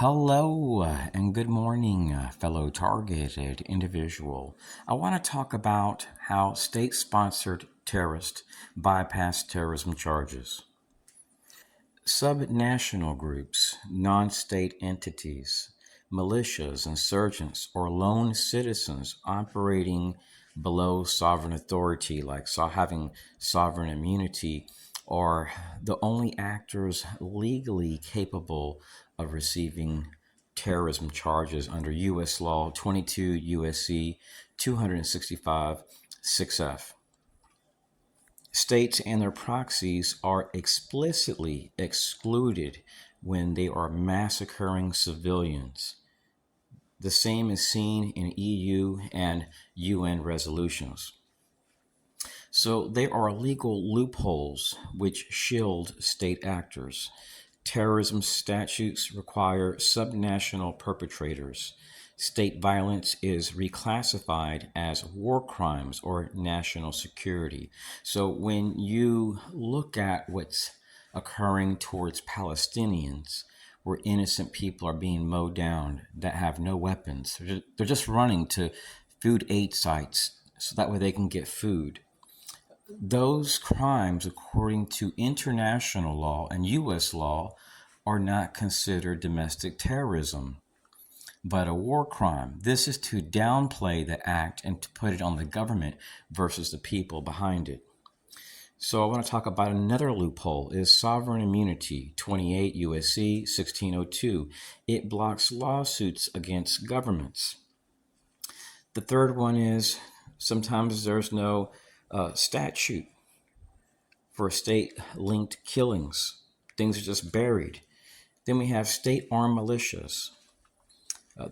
Hello and good morning, fellow targeted individual. I want to talk about how state sponsored terrorists bypass terrorism charges. Subnational groups, non state entities, militias, insurgents, or lone citizens operating below sovereign authority, like having sovereign immunity, are the only actors legally capable of receiving terrorism charges under U.S. Law 22 U.S.C. 265 6F. States and their proxies are explicitly excluded when they are massacring civilians. The same is seen in EU and UN resolutions. So there are legal loopholes which shield state actors. Terrorism statutes require subnational perpetrators. State violence is reclassified as war crimes or national security. So when you look at what's occurring towards Palestinians, where innocent people are being mowed down that have no weapons, they're just running to food aid sites so that way they can get food. Those crimes, according to international law and U.S. law, are not considered domestic terrorism, but a war crime. This is to downplay the act and to put it on the government versus the people behind it. So I want to talk about another loophole is sovereign immunity, 28 U.S.C. 1602. It blocks lawsuits against governments. The third one is sometimes there's no statute for state-linked killings. Things are just buried. Then we have state armed militias.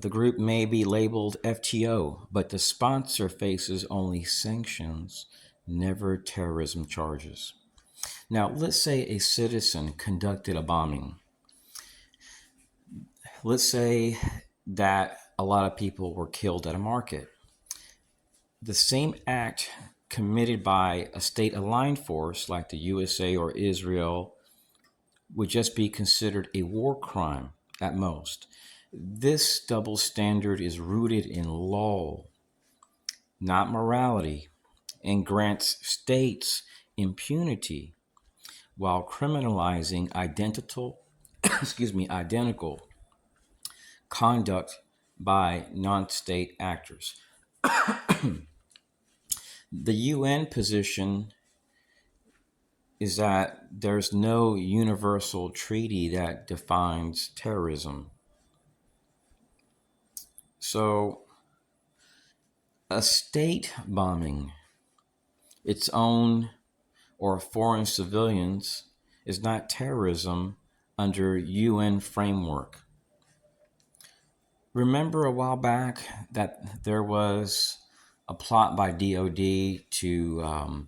The group may be labeled FTO, but the sponsor faces only sanctions, never terrorism charges. Now, let's say a citizen conducted a bombing. Let's say that a lot of people were killed at a market. The same act committed by a state aligned force like the USA or Israel would just be considered a war crime at most. This double standard is rooted in law, not morality, and grants states impunity while criminalizing identical conduct by non-state actors. The UN position is that there's no universal treaty that defines terrorism. So, a state bombing its own or foreign civilians is not terrorism under UN framework. Remember a while back that there was a plot by DOD to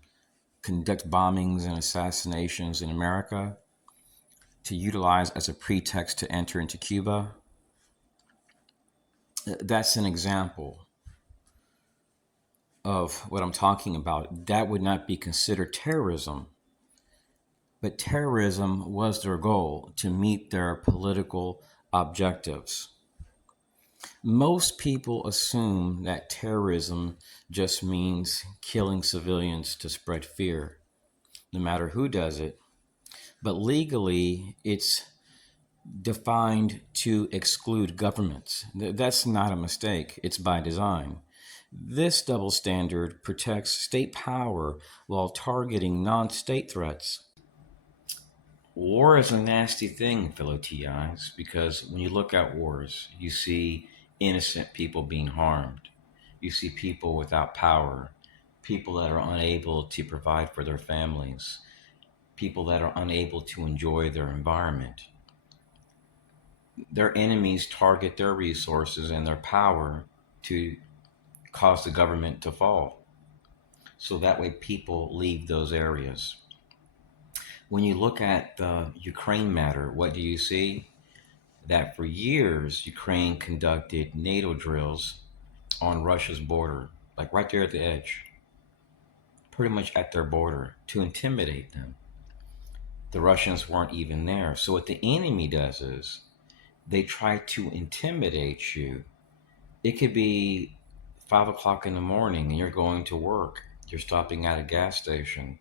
conduct bombings and assassinations in America to utilize as a pretext to enter into Cuba? That's an example of what I'm talking about. That would not be considered terrorism, but terrorism was their goal to meet their political objectives. Most people assume that terrorism just means killing civilians to spread fear, no matter who does it. But legally, it's defined to exclude governments. That's not a mistake, it's by design. This double standard protects state power while targeting non state threats. War is a nasty thing, fellow TIs, because when you look at wars, you see innocent people being harmed. You see people without power, people that are unable to provide for their families, people that are unable to enjoy their environment. Their enemies target their resources and their power to cause the government to fall. So that way people leave those areas. When you look at the Ukraine matter, what do you see? That for years, Ukraine conducted NATO drills on Russia's border, like right there at the edge, pretty much at their border to intimidate them. The Russians weren't even there. So what the enemy does is they try to intimidate you. It could be 5 o'clock in the morning and you're going to work. You're stopping at a gas station.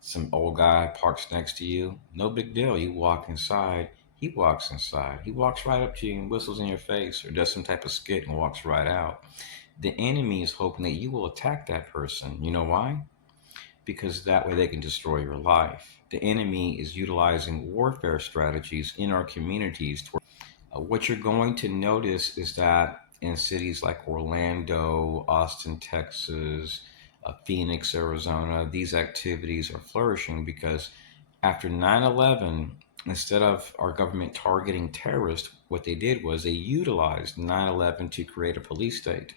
Some old guy parks next to you. No big deal. You walk inside. He walks inside. He walks right up to you and whistles in your face or does some type of skit and walks right out. The enemy is hoping that you will attack that person. You know why? Because that way they can destroy your life. The enemy is utilizing warfare strategies in our communities. What you're going to notice is that in cities like Orlando, Austin, Texas, Phoenix, Arizona, these activities are flourishing because after 9/11, instead of our government targeting terrorists, what they did was they utilized 9/11 to create a police state.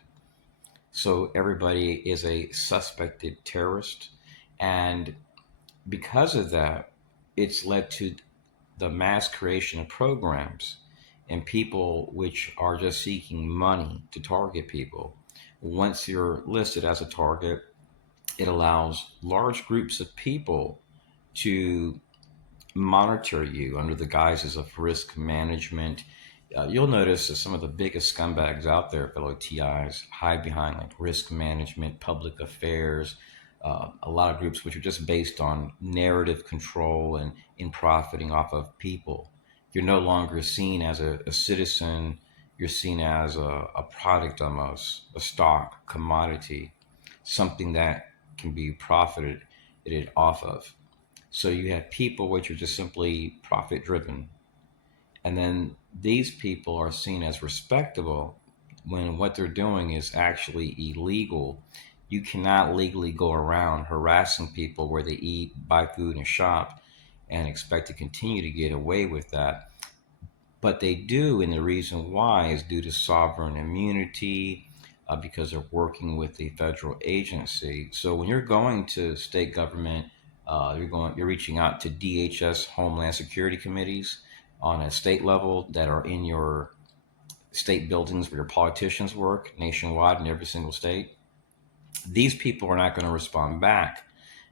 So everybody is a suspected terrorist. And because of that, it's led to the mass creation of programs and people which are just seeking money to target people. Once you're listed as a target, it allows large groups of people to monitor you under the guises of risk management. You'll notice that some of the biggest scumbags out there, fellow TIs, hide behind like risk management, public affairs, a lot of groups which are just based on narrative control and in profiting off of people. You're no longer seen as a citizen, you're seen as a product almost, a stock, commodity, something that can be profited off of. So you have people which are just simply profit driven. And then these people are seen as respectable when what they're doing is actually illegal. You cannot legally go around harassing people where they eat, buy food, and shop and expect to continue to get away with that. But they do, and the reason why is due to sovereign immunity, because they're working with the federal agency. So when you're going to state government, you're reaching out to DHS Homeland Security committees on a state level that are in your state buildings where your politicians work nationwide in every single state. These people are not going to respond back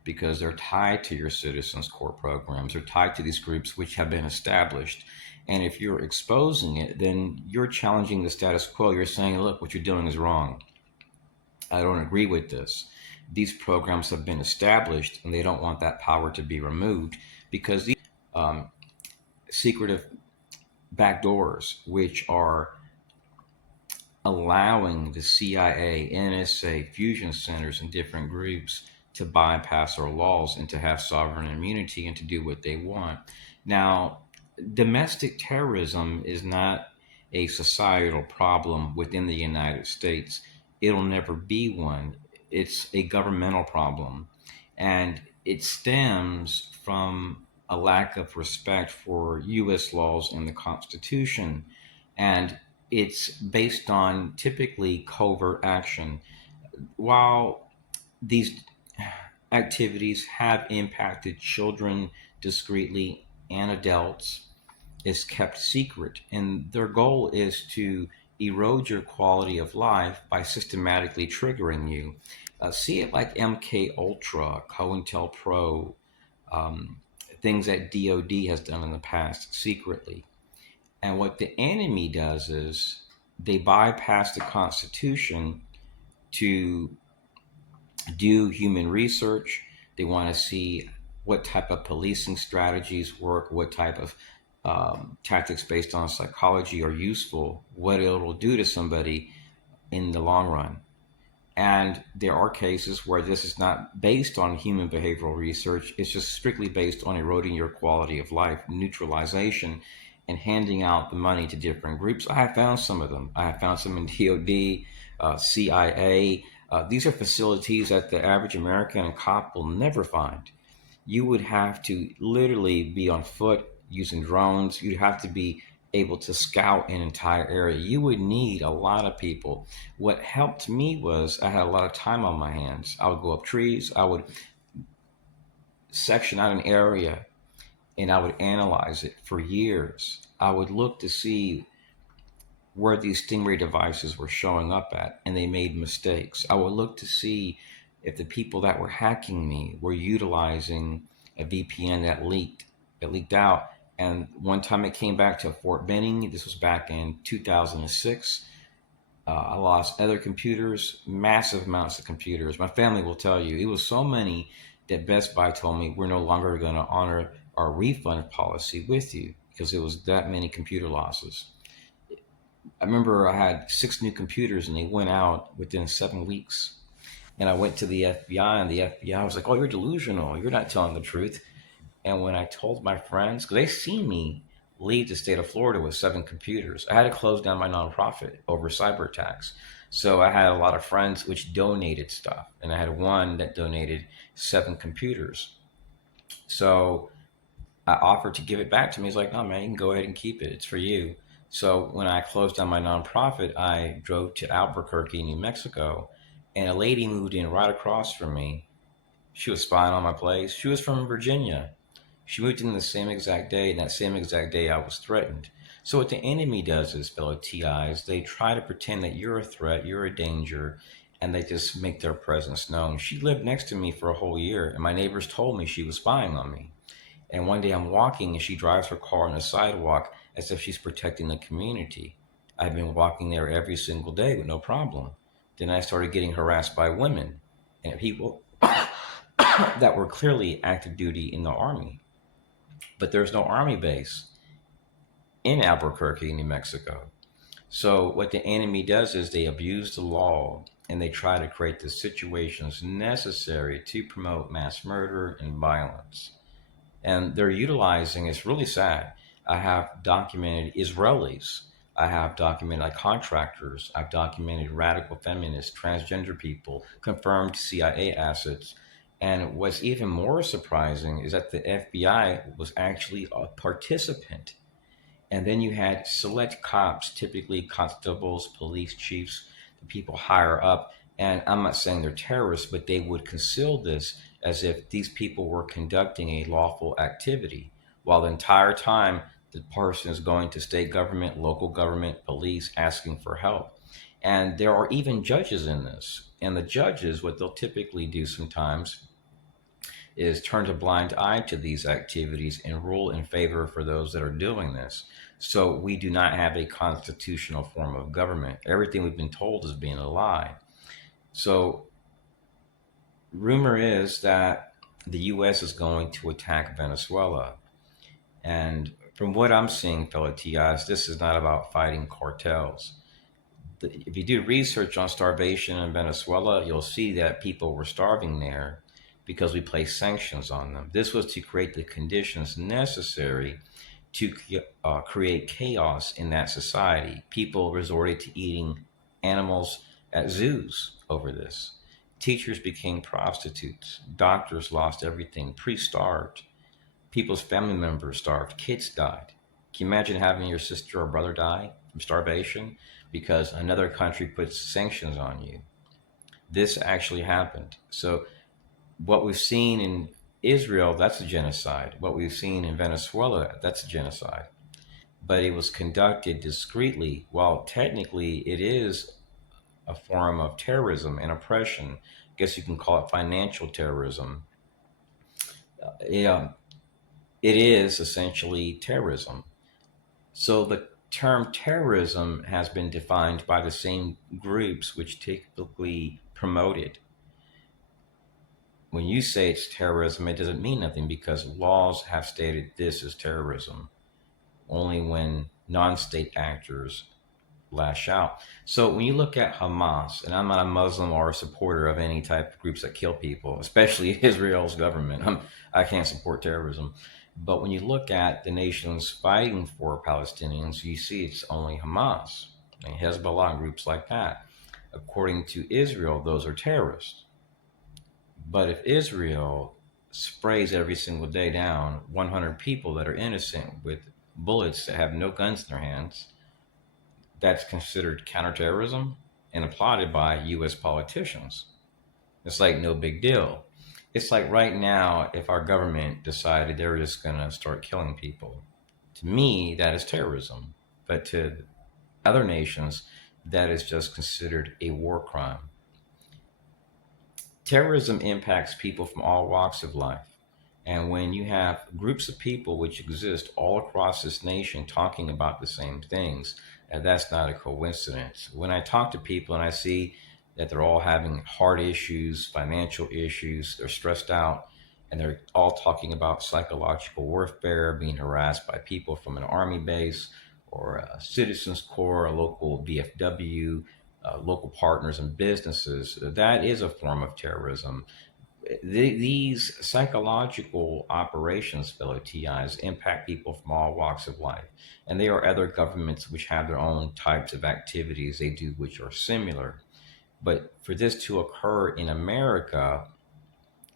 because they're tied to your citizens core programs. They're tied to these groups which have been established. And if you're exposing it, then you're challenging the status quo. You're saying, look, what you're doing is wrong. I don't agree with this. These programs have been established and they don't want that power to be removed because these secretive backdoors, which are allowing the CIA, NSA, fusion centers, and different groups to bypass our laws and to have sovereign immunity and to do what they want. Now, domestic terrorism is not a societal problem within the United States. It'll never be one. It's a governmental problem. And it stems from a lack of respect for U.S. laws and the Constitution. And it's based on typically covert action. While these activities have impacted children discreetly and adults, is kept secret. And their goal is to erode your quality of life by systematically triggering you. See it like MK Ultra, COINTELPRO, um, things that DoD has done in the past secretly. And what the enemy does is they bypass the Constitution to do human research. They want to see what type of policing strategies work, what type of tactics based on psychology are useful, what it will do to somebody in the long run. And there are cases where this is not based on human behavioral research, it's just strictly based on eroding your quality of life, neutralization, and handing out the money to different groups. I have found some of them. I have found some in DoD, CIA. These are facilities that the average American and cop will never find. You would have to literally be on foot using drones. You'd have to be able to scout an entire area. You would need a lot of people. What helped me was I had a lot of time on my hands. I would go up trees, I would section out an area, and I would analyze it for years. I would look to see where these Stingray devices were showing up at, and they made mistakes. I would look to see if the people that were hacking me were utilizing a VPN that leaked out, And one time it came back to Fort Benning. This was back in 2006. I lost other computers, massive amounts of computers. My family will tell you it was so many that Best Buy told me we're no longer going to honor our refund policy with you because it was that many computer losses. I remember I had 6 new computers and they went out within 7 weeks. And I went to the FBI, and the FBI was like, "Oh, you're delusional. You're not telling the truth." And when I told my friends, because they seen me leave the state of Florida with 7 computers, I had to close down my nonprofit over cyber attacks. So I had a lot of friends which donated stuff, and I had one that donated 7 computers. So I offered to give it back to me. He's like, "No, man, you can go ahead and keep it. It's for you." So when I closed down my nonprofit, I drove to Albuquerque, New Mexico, and a lady moved in right across from me. She was spying on my place. She was from Virginia. She moved in the same exact day, and that same exact day I was threatened. So what the enemy does is, fellow TIs, they try to pretend that you're a threat, you're a danger, and they just make their presence known. She lived next to me for a whole year, and my neighbors told me she was spying on me. And one day I'm walking, and she drives her car on the sidewalk as if she's protecting the community. I've been walking there every single day with no problem. Then I started getting harassed by women and people that were clearly active duty in the Army. But there's no Army base in Albuquerque, New Mexico. So what the enemy does is they abuse the law and they try to create the situations necessary to promote mass murder and violence. And they're utilizing, it's really sad. I have documented Israelis. I have documented like contractors. I've documented radical feminists, transgender people, confirmed CIA assets. And what's even more surprising is that the FBI was actually a participant. And then you had select cops, typically constables, police chiefs, the people higher up. And I'm not saying they're terrorists, but they would conceal this as if these people were conducting a lawful activity, while the entire time the person is going to state government, local government, police asking for help. And there are even judges in this. And the judges, what they'll typically do sometimes is turn a blind eye to these activities and rule in favor for those that are doing this. So we do not have a constitutional form of government. Everything we've been told is being a lie. So rumor is that the U.S. is going to attack Venezuela. And from what I'm seeing, fellow TIs, this is not about fighting cartels. If you do research on starvation in Venezuela, you'll see that people were starving there because we placed sanctions on them. This was to create the conditions necessary to create chaos in that society. People resorted to eating animals at zoos over this. Teachers became prostitutes. Doctors lost everything. Priests starved. People's family members starved. Kids died. Can you imagine having your sister or brother die from starvation because another country puts sanctions on you? This actually happened. So, what we've seen in Israel, that's a genocide. What we've seen in Venezuela, that's a genocide. But it was conducted discreetly, while technically it is a form of terrorism and oppression. I guess you can call it financial terrorism. Yeah, it is essentially terrorism. So the term terrorism has been defined by the same groups which typically promote it. When you say it's terrorism, it doesn't mean nothing because laws have stated this is terrorism only when non state actors lash out. So when you look at Hamas, and I'm not a Muslim or a supporter of any type of groups that kill people, especially Israel's government, I can't support terrorism. But when you look at the nations fighting for Palestinians, you see it's only Hamas and Hezbollah and groups like that. According to Israel, those are terrorists. But if Israel sprays every single day down 100 people that are innocent with bullets that have no guns in their hands, that's considered counterterrorism and applauded by U.S. politicians. It's like no big deal. It's like right now, if our government decided they were just going to start killing people, to me, that is terrorism. But to other nations, that is just considered a war crime. Terrorism impacts people from all walks of life. And when you have groups of people which exist all across this nation talking about the same things, and that's not a coincidence. When I talk to people and I see that they're all having heart issues, financial issues, they're stressed out, and they're all talking about psychological warfare, being harassed by people from an army base or a citizens corps, a local VFW, local partners and businesses, that is a form of terrorism. These psychological operations, fellow TIs, impact people from all walks of life. And there are other governments which have their own types of activities they do which are similar. But for this to occur in America,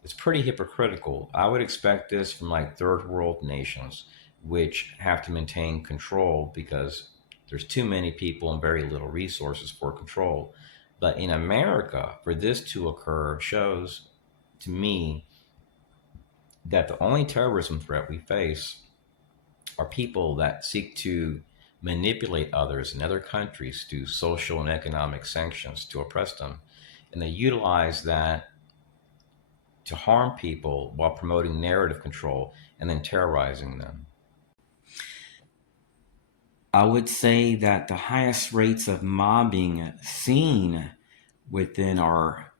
it's pretty hypocritical. I would expect this from like third world nations, which have to maintain control because there's too many people and very little resources for control. But in America, for this to occur shows to me that the only terrorism threat we face are people that seek to manipulate others in other countries through social and economic sanctions to oppress them. And they utilize that to harm people while promoting narrative control and then terrorizing them. I would say that the highest rates of mobbing seen within our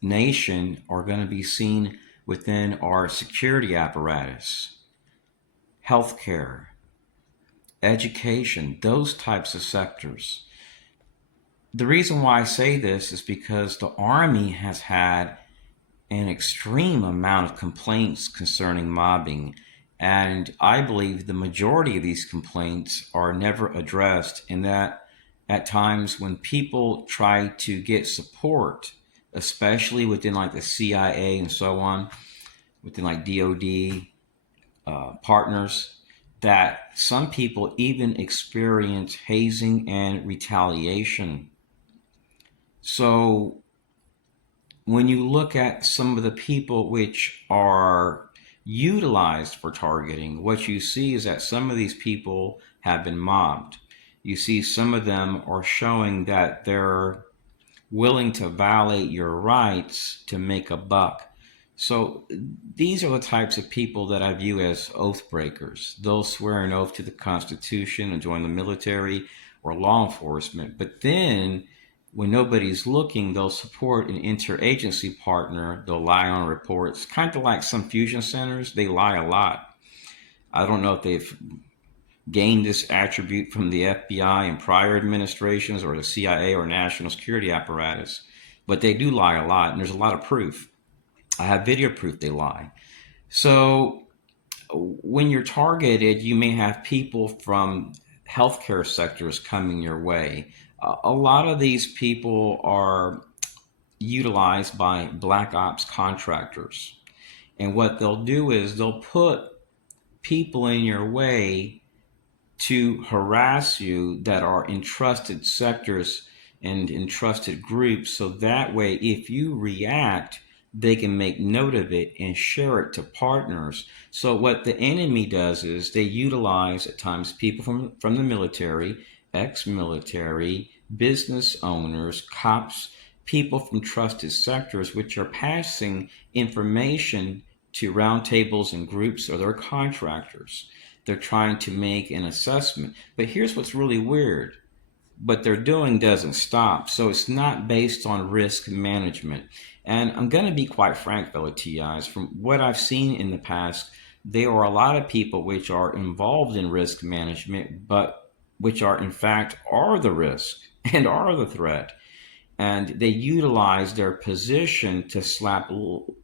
nation are going to be seen within our security apparatus, healthcare, education, those types of sectors. The reason why I say this is because the Army has had an extreme amount of complaints concerning mobbing. And I believe the majority of these complaints are never addressed, in that at times when people try to get support, especially within like the CIA and so on, within like DOD partners, that some people even experience hazing and retaliation. So when you look at some of the people which are utilized for targeting, what you see is that some of these people have been mobbed. You see some of them are showing that they're willing to violate your rights to make a buck. So these are the types of people that I view as oath breakers. They'll swear an oath to the Constitution and join the military or law enforcement. But then when nobody's looking, they'll support an interagency partner. They'll lie on reports, kind of like some fusion centers. They lie a lot. I don't know if they've gained this attribute from the FBI and prior administrations or the CIA or national security apparatus, but they do lie a lot, and there's a lot of proof. I have video proof they lie. So when you're targeted, you may have people from healthcare sectors coming your way. A lot of these people are utilized by black ops contractors. And what they'll do is they'll put people in your way to harass you that are in trusted sectors and in trusted groups. So that way, if you react, they can make note of it and share it to partners. So what the enemy does is they utilize at times people from the military, ex-military, business owners, cops, people from trusted sectors, which are passing information to roundtables and groups or their contractors. They're trying to make an assessment. But here's what's really weird: what they're doing doesn't stop. So it's not based on risk management. And I'm going to be quite frank, fellow TIs, from what I've seen in the past, there are a lot of people which are involved in risk management, but which are in fact are the risk and are the threat. And they utilize their position to slap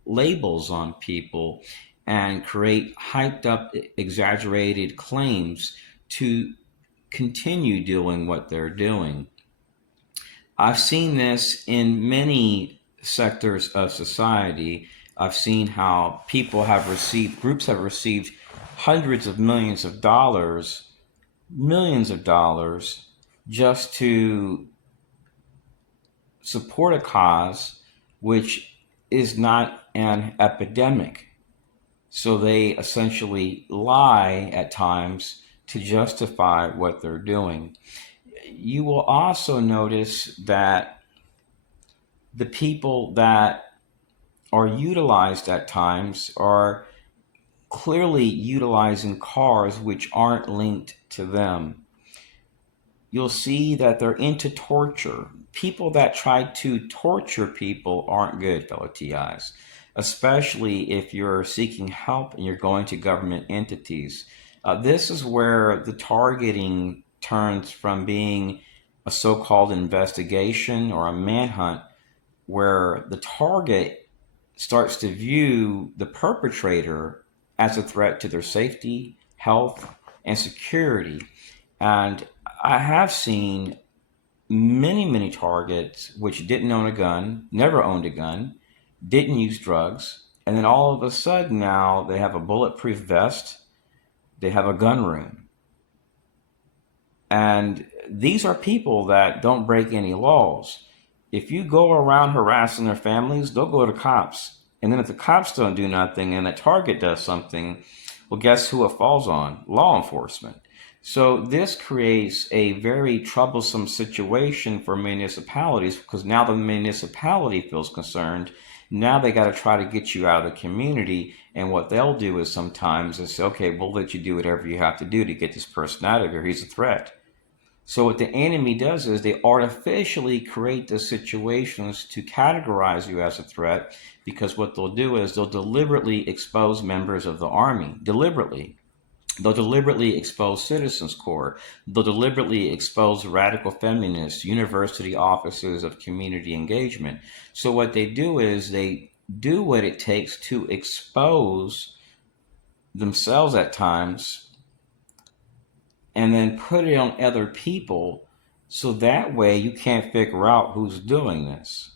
labels on people and create hyped up, exaggerated claims to continue doing what they're doing. I've seen this in many sectors of society. I've seen how people have received, groups have received hundreds of millions of dollars just to support a cause which is not an epidemic. So they essentially lie at times to justify what they're doing. You will also notice that the people that are utilized at times are clearly utilizing cars which aren't linked to them. You'll see that they're into torture. People that try to torture people aren't good, fellow TIs, especially if you're seeking help and you're going to government entities. This is where the targeting turns from being a so called investigation or a manhunt, where the target starts to view the perpetrator as a threat to their safety, health, and security. And I have seen many, many targets which didn't own a gun, never owned a gun, didn't use drugs, and then all of a sudden now they have a bulletproof vest, they have a gun room. And these are people that don't break any laws. If you go around harassing their families, they'll go to cops. And then if the cops don't do nothing and the target does something, well, guess who it falls on? Law enforcement. So this creates a very troublesome situation for municipalities, because now the municipality feels concerned. Now they got to try to get you out of the community. And what they'll do is sometimes they say, okay, we'll let you do whatever you have to do to get this person out of here. He's a threat. So what the enemy does is they artificially create the situations to categorize you as a threat, because what they'll do is they'll deliberately expose members of the army. Deliberately. They'll deliberately expose Citizens Corps. They'll deliberately expose radical feminists, university offices of community engagement. So what they do is they do what it takes to expose themselves at times and then put it on other people, so that way you can't figure out who's doing this.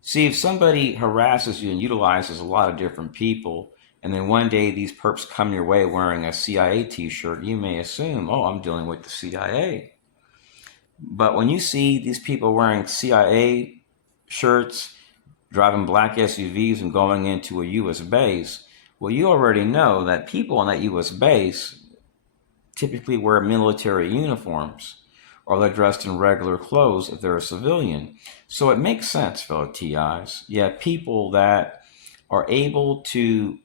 See, if somebody harasses you and utilizes a lot of different people, and then one day these perps come your way wearing a CIA t-shirt, you may assume, oh, I'm dealing with the CIA. But when you see these people wearing CIA shirts, driving black SUVs and going into a U.S. base, well, you already know that people on that U.S. base typically wear military uniforms, or they're dressed in regular clothes if they're a civilian. So it makes sense, fellow TIs. You have people that are able to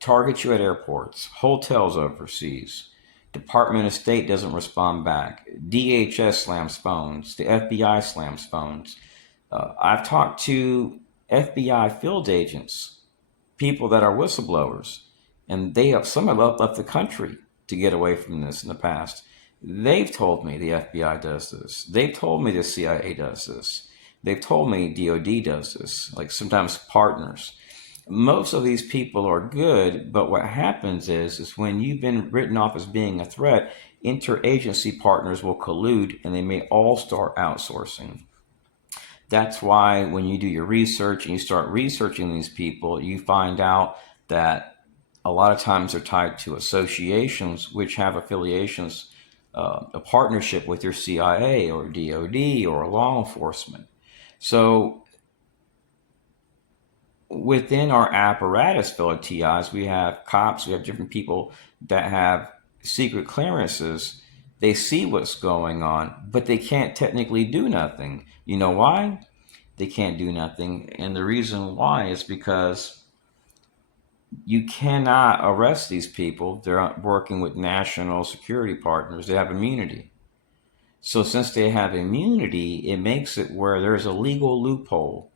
target you at airports, hotels overseas. Department of State doesn't respond back. DHS slams phones. The FBI slams phones. I've talked to FBI field agents, people that are whistleblowers, and some have left the country to get away from this in the past. They've told me the FBI does this. They've told me the CIA does this. They've told me DOD does this, like sometimes partners. Most of these people are good, but what happens is when you've been written off as being a threat, interagency partners will collude and they may all start outsourcing. That's why when you do your research and you start researching these people, you find out that a lot of times they're tied to associations which have affiliations, a partnership with your CIA or DOD or law enforcement. So within our apparatus, fellow TIs, we have cops, we have different people that have secret clearances. They see what's going on, but they can't technically do nothing. You know why? They can't do nothing. And the reason why is because you cannot arrest these people. They're working with national security partners. They have immunity. So since they have immunity, it makes it where there's a legal loophole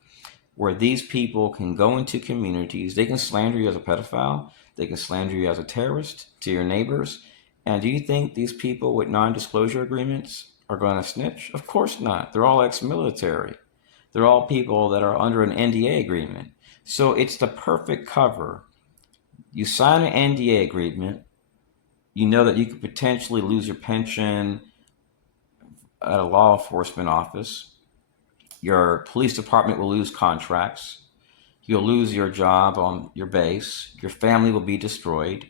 where these people can go into communities. They can slander you as a pedophile. They can slander you as a terrorist to your neighbors. And do you think these people with non-disclosure agreements are going to snitch? Of course not. They're all ex-military. They're all people that are under an NDA agreement. So it's the perfect cover. You sign an NDA agreement. You know that you could potentially lose your pension at a law enforcement office. Your police department will lose contracts. You'll lose your job on your base. Your family will be destroyed.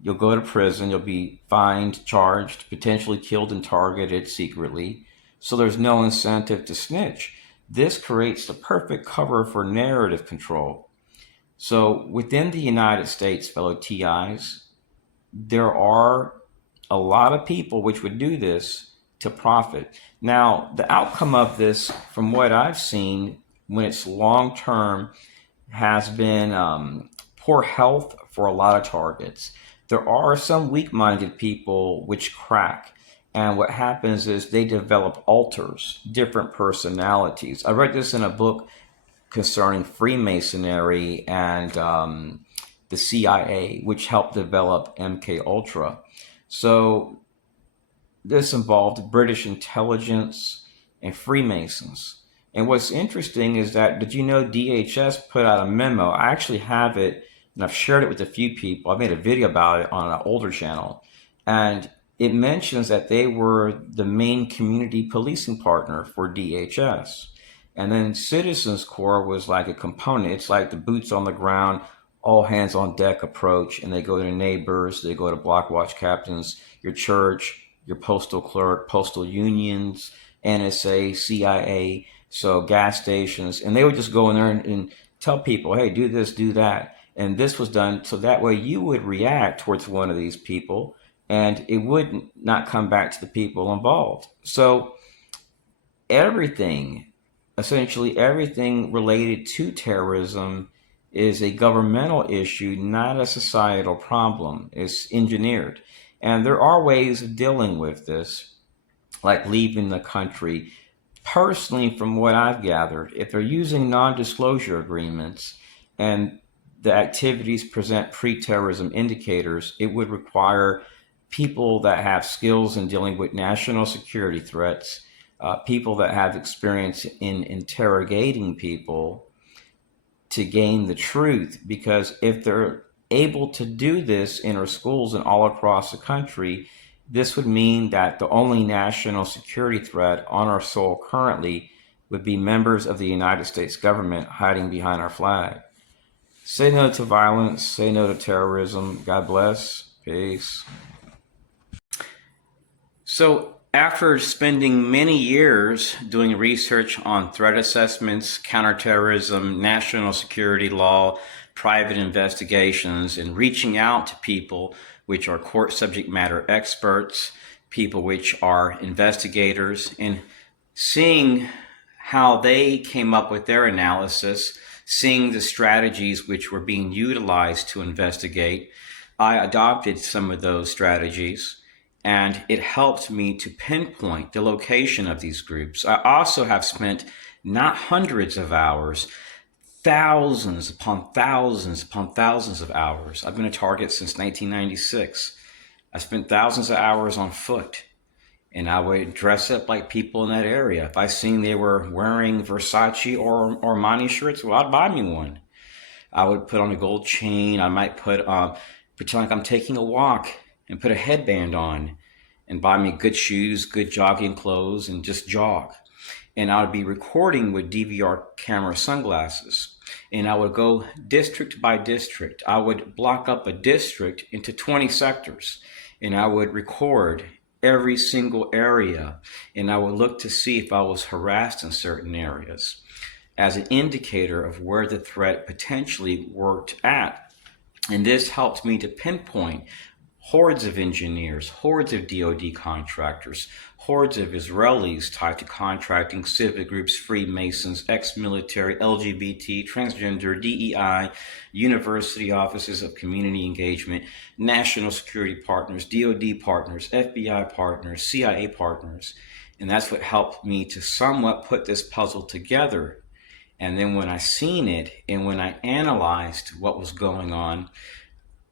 You'll go to prison. You'll be fined, charged, potentially killed and targeted secretly. So there's no incentive to snitch. This creates the perfect cover for narrative control. So within the United States, fellow TIs, there are a lot of people which would do this to profit. Now, the outcome of this, from what I've seen, when it's long term, has been poor health for a lot of targets. There are some weak minded people which crack. And what happens is they develop alters, different personalities. I read this in a book concerning Freemasonry and the CIA, which helped develop MK Ultra. So this involved British intelligence and Freemasons. And what's interesting is that, did you know DHS put out a memo? I actually have it and I've shared it with a few people. I made a video about it on an older channel. And it mentions that they were the main community policing partner for DHS. And then Citizens Corps was like a component. It's like the boots on the ground, all hands on deck approach. And they go to neighbors, they go to block watch captains, your church, your postal clerk, postal unions, NSA, CIA, so gas stations. And they would just go in there and tell people, hey, do this, do that. And this was done so that way you would react towards one of these people and it would not come back to the people involved. So everything, essentially everything related to terrorism is a governmental issue, not a societal problem. It's engineered. And there are ways of dealing with this, like leaving the country. Personally, from what I've gathered, if they're using non disclosure agreements and the activities present pre terrorism indicators, it would require people that have skills in dealing with national security threats, people that have experience in interrogating people to gain the truth. Because if they're able to do this in our schools and all across the country, this would mean that the only national security threat on our soil currently would be members of the United States government hiding behind our flag. Say no to violence, say no to terrorism. God bless. Peace. So, after spending many years doing research on threat assessments, counterterrorism, national security law, private investigations, and reaching out to people which are court subject matter experts, people which are investigators, and seeing how they came up with their analysis, seeing the strategies which were being utilized to investigate, I adopted some of those strategies and it helped me to pinpoint the location of these groups. I also have spent not hundreds of hours, thousands upon thousands upon thousands of hours. I've been a target since 1996. I spent thousands of hours on foot, and I would dress up like people in that area. If I seen they were wearing Versace or Armani shirts, well, I'd buy me one. I would put on a gold chain. I might pretend like I'm taking a walk and put a headband on and buy me good shoes, good jogging clothes, and just jog. And I would be recording with DVR camera sunglasses. And I would go district by district. I would block up a district into 20 sectors. And I would record every single area. And I would look to see if I was harassed in certain areas as an indicator of where the threat potentially worked at. And this helped me to pinpoint hordes of engineers, hordes of DoD contractors, hordes of Israelis tied to contracting, civic groups, Freemasons, ex-military, LGBT, transgender, DEI, university offices of community engagement, national security partners, DoD partners, FBI partners, CIA partners. And that's what helped me to somewhat put this puzzle together. And then when I seen it and when I analyzed what was going on,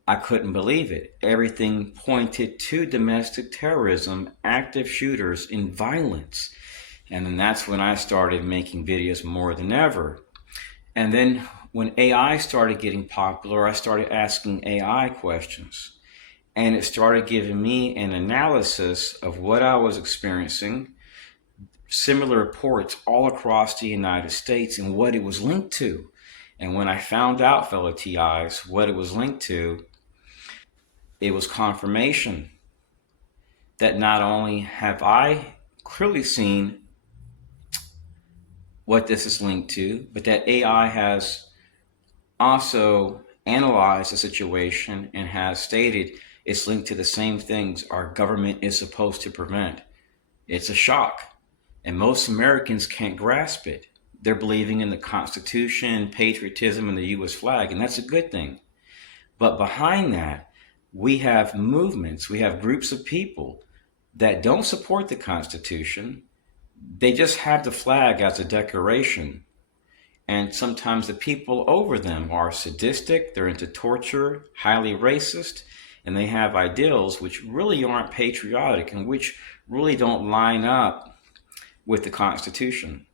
I couldn't believe it. Everything pointed to domestic terrorism, active shooters, and violence. And then that's when I started making videos more than ever. And then when AI started getting popular, I started asking AI questions. And it started giving me an analysis of what I was experiencing, similar reports all across the United States, and what it was linked to. And when I found out, fellow TIs, what it was linked to, it was confirmation that not only have I clearly seen what this is linked to, but that AI has also analyzed the situation and has stated it's linked to the same things our government is supposed to prevent. It's a shock, and most Americans can't grasp it. They're believing in the Constitution, patriotism, and the U.S. flag, and that's a good thing. But behind that, we have movements, we have groups of people that don't support the Constitution. They just have the flag as a decoration. And sometimes the people over them are sadistic, they're into torture, highly racist, and they have ideals which really aren't patriotic and which really don't line up with the Constitution.